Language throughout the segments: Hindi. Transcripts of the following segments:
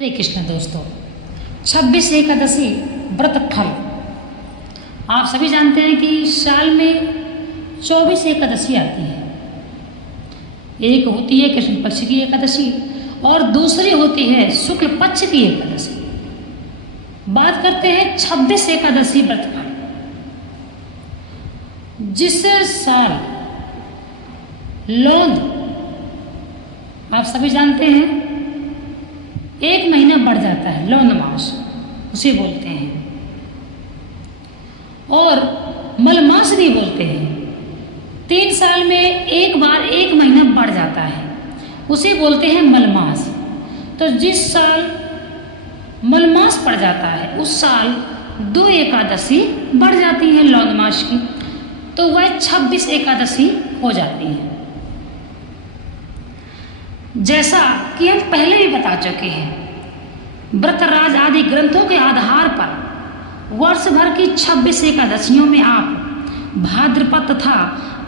हरे कृष्ण दोस्तों, 26 एकादशी व्रत फल। आप सभी जानते हैं कि साल में 24 एकादशी आती है। एक होती है कृष्ण पक्ष की एकादशी और दूसरी होती है शुक्ल पक्ष की एकादशी। बात करते हैं 26 एकादशी व्रत फल। जिस साल लौंद, आप सभी जानते हैं, एक महीना बढ़ जाता है, लौंद मास उसे बोलते हैं, और मलमास भी बोलते हैं। 3 साल में एक बार एक महीना बढ़ जाता है, उसे बोलते हैं मलमास। तो जिस साल मलमास पड़ जाता है उस साल 2 एकादशी बढ़ जाती है लौंद मास की, तो वह 26 एकादशी हो जाती है। जैसा कि हम पहले भी बता चुके हैं, व्रतराज आदि ग्रंथों के आधार पर वर्ष भर की 26 एकादशियों में आप भाद्रपद तथा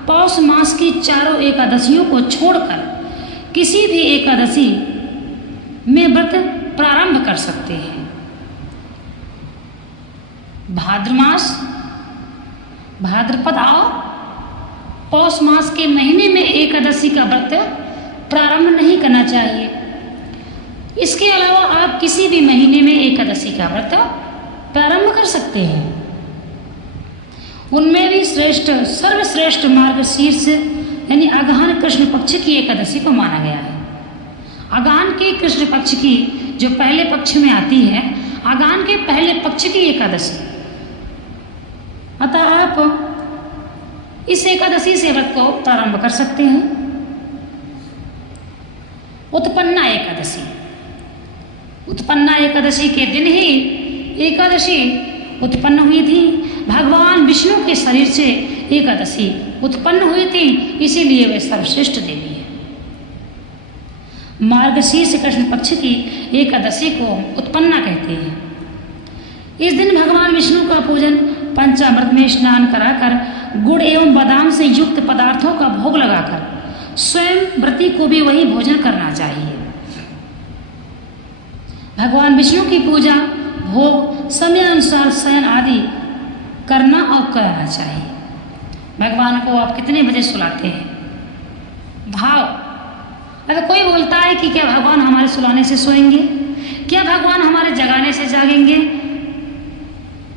पौष मास की चारों एकादशियों को छोड़कर किसी भी एकादशी में व्रत प्रारंभ कर सकते हैं। भाद्रपद और पौष मास के महीने में एकादशी का व्रत प्रारंभ नहीं करना चाहिए। इसके अलावा आप किसी भी महीने में एकादशी का व्रत प्रारंभ कर सकते हैं। उनमें भी सर्वश्रेष्ठ मार्गशीर्ष यानी अगहन कृष्ण पक्ष की एकादशी को माना गया है। अगहन के कृष्ण पक्ष की जो पहले पक्ष में आती है, अगहन के पहले पक्ष की एकादशी। अतः आप इस एकादशी से व्रत को प्रारंभ कर सकते हैं। उत्पन्ना एकादशी। उत्पन्ना एकादशी के दिन ही एकादशी उत्पन्न हुई थी। भगवान विष्णु के शरीर से एकादशी उत्पन्न हुई थी, इसीलिए वे सर्वश्रेष्ठ देवी है। मार्गशीर्ष कृष्ण पक्ष की एकादशी को उत्पन्ना कहते हैं। इस दिन भगवान विष्णु का पूजन पंचामृत में स्नान कराकर गुड़ एवं बादाम से युक्त पदार्थों का भोग लगाकर स्वयं व्रती को भी वही भोजन करना चाहिए। भगवान विष्णु की पूजा, भोग, समय अनुसार शयन आदि करना और कराना चाहिए। भगवान को आप कितने बजे सुलाते हैं? भाव। अगर कोई बोलता है कि क्या भगवान हमारे सुलाने से सोएंगे, क्या भगवान हमारे जगाने से जागेंगे?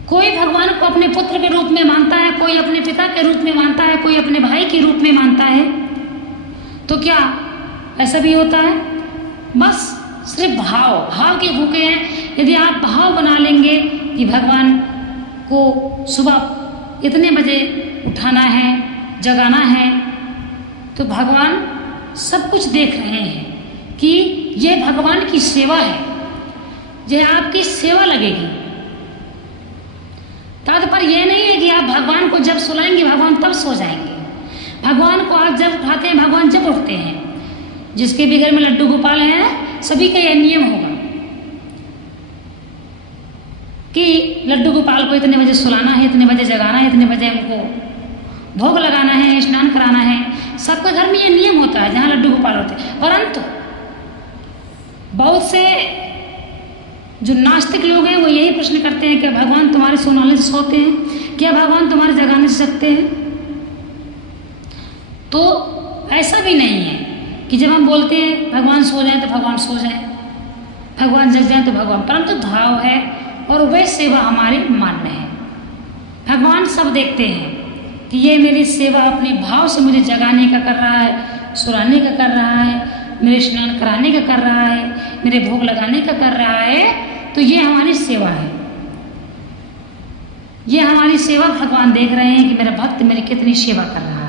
कोई भगवान को अपने पुत्र के रूप में मानता है, कोई अपने पिता के रूप में मानता है, कोई अपने भाई के रूप में मानता है। तो क्या ऐसा भी होता है? बस सिर्फ भाव के भूखे हैं। यदि आप भाव बना लेंगे कि भगवान को सुबह इतने बजे उठाना है, जगाना है, तो भगवान सब कुछ देख रहे हैं कि ये भगवान की सेवा है, यह आपकी सेवा लगेगी। तात्पर्य यह नहीं है कि आप भगवान को जब सुलाएंगे भगवान तब सो जाएंगे। भगवान को आप जब उठाते हैं भगवान जब उठते हैं। जिसके भी घर में लड्डू गोपाल हैं, सभी का यह नियम होगा कि लड्डू गोपाल को इतने बजे सुलाना है, इतने बजे जगाना है, इतने बजे उनको भोग लगाना है, स्नान कराना है। सबके घर में ये नियम होता है जहाँ लड्डू गोपाल होते हैं। परंतु बहुत से जो नास्तिक लोग हैं वो यही प्रश्न करते हैं, क्या भगवान तुम्हारे सुलाने से सोते हैं? क्या भगवान तुम्हारे जगाने से सकते हैं? तो ऐसा भी नहीं है कि जब हम बोलते हैं भगवान सो जाए तो भगवान सो जाए, भगवान जग जाए तो भगवान, परंतु भाव है और वह सेवा हमारे मान्य है। भगवान सब देखते हैं कि ये मेरी सेवा अपने भाव से मुझे जगाने का कर रहा है, सुलाने का कर रहा है, मेरे स्नान कराने का कर रहा है, मेरे भोग लगाने का कर रहा है, तो ये हमारी सेवा है। ये हमारी सेवा भगवान देख रहे हैं कि मेरा भक्त मेरी कितनी सेवा कर रहा है।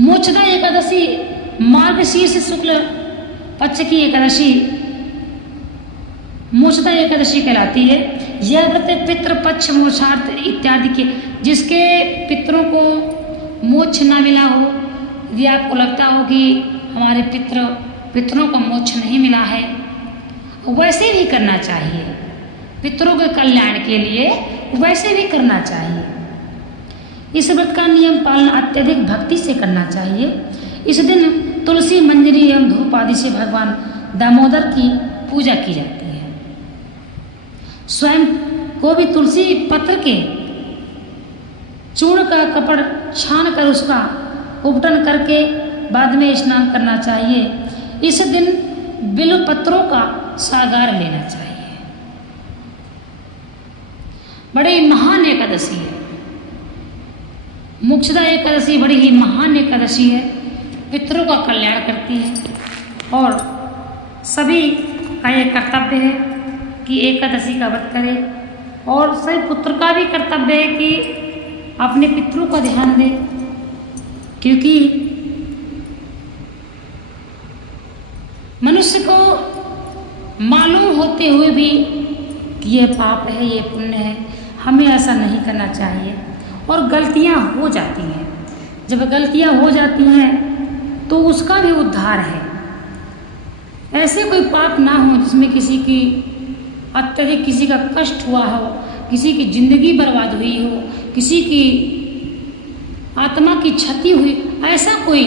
मोक्षदा एकादशी मार्गशीर्ष शुक्ल पक्ष की एकादशी मोक्षदा एकादशी कहलाती है। यह व्रत पितृ पक्ष मोक्षार्थ इत्यादि के, जिसके पितरों को मोक्ष न मिला हो, यदि आपको लगता हो कि हमारे पितरों को मोक्ष नहीं मिला है, वैसे भी करना चाहिए। पितरों के कल्याण के लिए वैसे भी करना चाहिए। इस व्रत का नियम पालन अत्यधिक भक्ति से करना चाहिए। इस दिन तुलसी, मंजरी एवं धूप आदि से भगवान दामोदर की पूजा की जाती है। स्वयं को भी तुलसी पत्र के चूर्ण का कपड़ छान कर उसका उपटन करके बाद में स्नान करना चाहिए। इस दिन बिल्व पत्रों का सागार लेना चाहिए। बड़ी महान एकादशी है। मोक्षदा एकादशी बड़ी ही महान एकादशी है, पितरों का कल्याण करती है और सभी का ये कर्तव्य है कि एकादशी का व्रत करें और सभी पुत्र का भी कर्तव्य है कि अपने पितरों का ध्यान दें, क्योंकि मनुष्य को मालूम होते हुए भी कि यह पाप है, ये पुण्य है, हमें ऐसा नहीं करना चाहिए और गलतियां हो जाती हैं। जब गलतियां हो जाती हैं तो उसका भी उद्धार है। ऐसे कोई पाप ना हो जिसमें किसी की अत्यधिक किसी का कष्ट हुआ हो, किसी की जिंदगी बर्बाद हुई हो, किसी की आत्मा की क्षति हुई, ऐसा कोई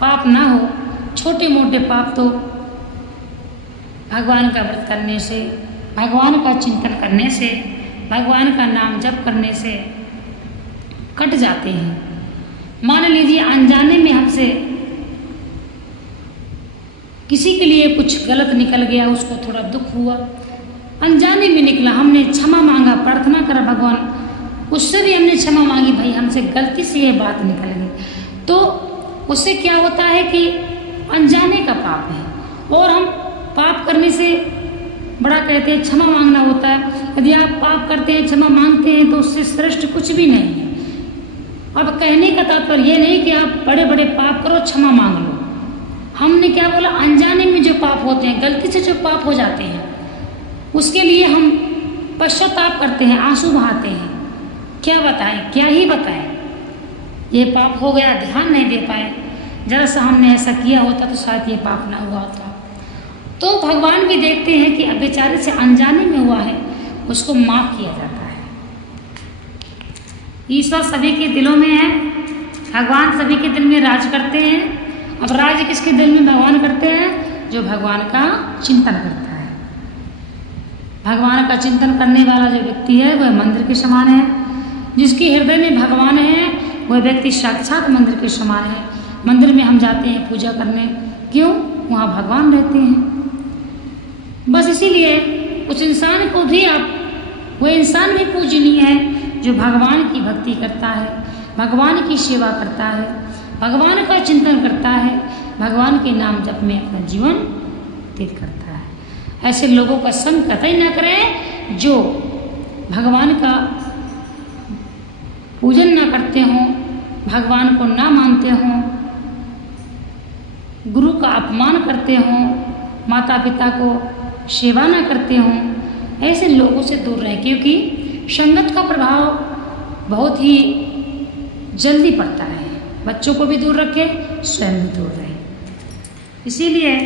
पाप ना हो। छोटे मोटे पाप तो भगवान का व्रत करने से, भगवान का चिंतन करने से, भगवान का नाम जप करने से कट जाते हैं। मान लीजिए अनजाने में हमसे किसी के लिए कुछ गलत निकल गया, उसको थोड़ा दुख हुआ, अनजाने में निकला, हमने क्षमा मांगा, प्रार्थना करा भगवान, उससे भी हमने क्षमा मांगी, भाई हमसे गलती से ये बात निकल गई, तो उससे क्या होता है कि अनजाने का पाप है और हम पाप करने से बड़ा कहते हैं क्षमा मांगना होता है। यदि आप पाप करते हैं, क्षमा मांगते हैं तो उससे श्रेष्ठ कुछ भी नहीं है। अब कहने का तात्पर्य ये नहीं कि आप बड़े बड़े पाप करो क्षमा मांग लो। हमने क्या बोला, अनजाने में जो पाप होते हैं, गलती से जो पाप हो जाते हैं, उसके लिए हम पश्चाताप करते हैं, आंसू बहाते हैं। क्या बताएं, क्या ही बताएं, ये पाप हो गया, ध्यान नहीं दे पाए, जरा सा हमने ऐसा किया होता तो शायद ये पाप ना हुआ होता। तो भगवान भी देखते हैं कि अब बेचारे से अनजाने में हुआ है, उसको माफ किया जाता है। ईश्वर सभी के दिलों में है, भगवान सभी के दिल में राज करते हैं। अब राज किसके दिल में भगवान करते हैं? जो भगवान का चिंतन करता है। भगवान का चिंतन करने वाला जो व्यक्ति है वह मंदिर के समान है। जिसके हृदय में भगवान है वह व्यक्ति साक्षात मंदिर के समान है। मंदिर में हम जाते हैं पूजा करने, क्यों? वहाँ भगवान रहते हैं। बस इसीलिए उस इंसान को भी वह इंसान भी पूजनीय है जो भगवान की भक्ति करता है, भगवान की सेवा करता है, भगवान का चिंतन करता है, भगवान के नाम जप में अपना जीवन व्यतीत करता है। ऐसे लोगों का संग कतई न करें जो भगवान का पूजन न करते हों, भगवान को ना मानते हों, गुरु का अपमान करते हों, माता पिता को सेवा न करते हों। ऐसे लोगों से दूर रहें, क्योंकि संगत का प्रभाव बहुत ही जल्दी पड़ता है। बच्चों को भी दूर रखें, स्वयं भी दूर रहें। इसीलिए